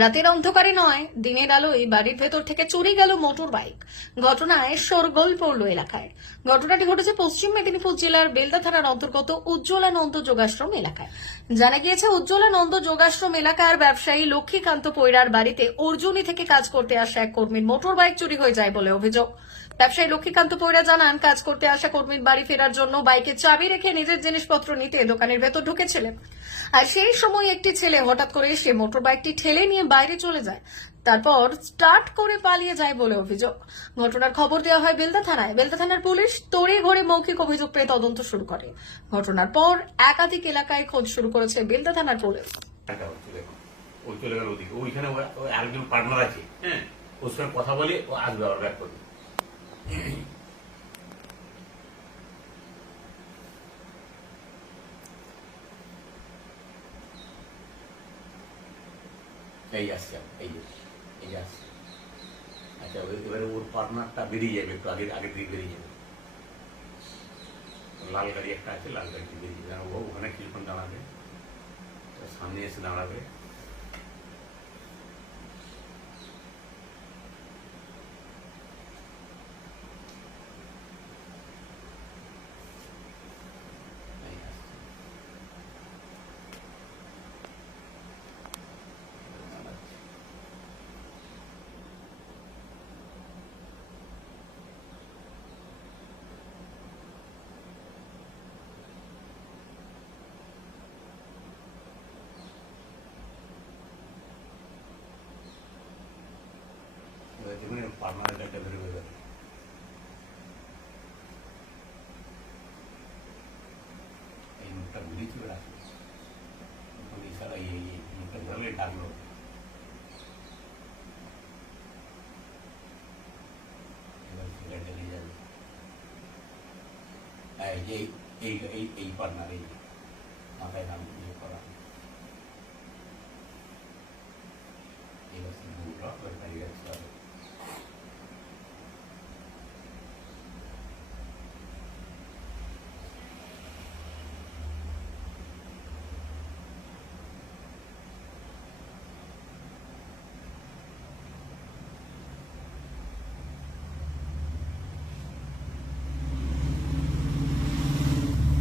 রাতের অন্ধকারে নয়, দিনের আলোয় বাড়ির ভেতর থেকে চুরি গেল মোটর বাইক। ঘটনায় শোরগোল পড়ল এলাকায়। ঘটনাটি ঘটেছে পশ্চিম মেদিনীপুর জেলার বেলদা থানার অন্তর্গত উজ্জ্বলানন্দ যোগাশ্রম এলাকায়। জানা গিয়েছে, উজ্জ্বলানন্দ যোগাশ্রম এলাকার ব্যবসায়ী লক্ষ্মীকান্ত পৈরার বাড়িতে অর্জুনী থেকে কাজ করতে আসা এক কর্মীর মোটর বাইক চুরি হয়ে যায় বলে অভিযোগ। ব্যবসায়ী লক্ষ্মীকান্ত পৈরা জানান, কাজ করতে আসা কর্মীর বাড়ি ফেরার জন্য বাইকে চাবি রেখে নিজের জিনিসপত্র নিতে দোকানের ভেতর ঢুকেছিলেন। আর সেই সময় একটি ছেলে হঠাৎ করে এসে মোটর বাইকটি ঠেলে নিয়ে বাইরে চলে যায়, তারপর স্টার্ট করে পালিয়ে যায় বলে অভিযোগ। ঘটনার খবর দেওয়া হয় বেলদা থানায়। বেলদা থানার পুলিশ তড়িঘড়ি মৌখিক অভিযোগ পেয়ে তদন্ত শুরু করে। ঘটনার পর একাধিক এলাকায় খোঁজ শুরু করেছে বেলদা থানার পুলিশ। ওই চলে গেল ওদিকে, ওইখানে আরেকজন পার্টনার আছে, হ্যাঁ, ওর সঙ্গে কথা বলে ও আসবে আবার ব্যাক করবে। এই আসছে, এই আসছে। আচ্ছা, এবারে ওর পার্টনারটা বেরিয়ে যাবে, একটু আগের দিকে বেরিয়ে যাবে। লাল গাড়ি একটা আছে, লাল গাড়িতে বেরিয়ে যাবে। ও ওখানে কিছুক্ষণ দাঁড়াবে, সামনে এসে দাঁড়াবে। পার্টনারের গাড়িটা বেরোবে যাবে। এই মুখটা ঘুরে চলে রাখবে, ইশারা এই মুখটা ঘুরালে ডাকলো। এবার ছেলে চলে যাবে। এই পার্টনার, এই মাথায় নাম ইয়ে করা, এবার গাড়ি যাচ্ছে।